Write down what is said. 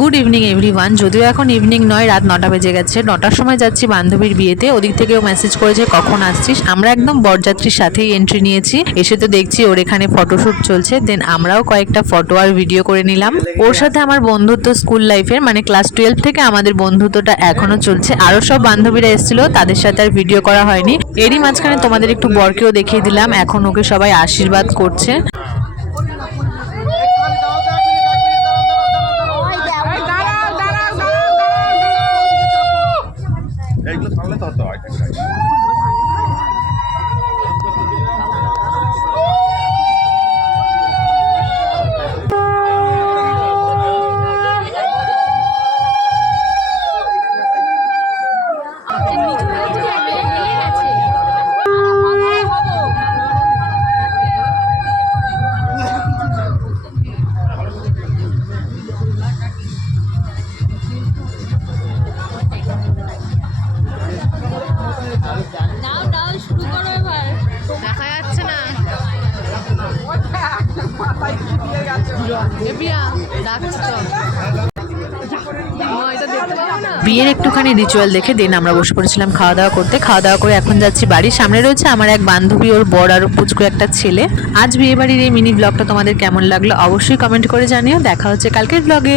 Good evening everyone. যদিও এখন evening নয়, রাত 9টা বেজে গেছে। 9টার সময় যাচ্ছি বান্ধবীর বিয়েতে। ওদিক থেকেও মেসেজ করেছে কখন আসছিস। আমরা একদম বরযাত্রীর সাথেই এন্ট্রি নিয়েছি। এসে তো দেখছি ওর এখানে ফটোশ্যুট চলছে। দেন আমরাও কয়েকটা ফটো আর ভিডিও করে নিলাম। ওর সাথে আমার বন্ধুত্ব স্কুল লাইফের, মানে ক্লাস 12 থেকে আমাদের বন্ধুত্বটা এখনো চলছে। আরো সব বান্ধবীরা এসেছিল, তাদের সাথে আর ভিডিও করা হয়নি। এরই মাঝখানে তোমাদের একটু বরকেও দেখিয়ে দিলাম। এখন ওকে সবাই আশীর্বাদ করছে। দেখা যাচ্ছে না। বিয়ের একটুখানি রিচুয়াল দেখে দিন আমরা বসে পড়েছিলাম খাওয়া দাওয়া করতে। খাওয়া দাওয়া করে এখন যাচ্ছি বাড়ি। সামনে রয়েছে আমার এক বান্ধবী, ওর বর আর পুচকু একটা ছেলে। আজ বিয়ে বাড়ির এই মিনি ব্লগটা তোমাদের কেমন লাগলো অবশ্যই কমেন্ট করে জানিও। দেখা হচ্ছে কালকের ব্লগে।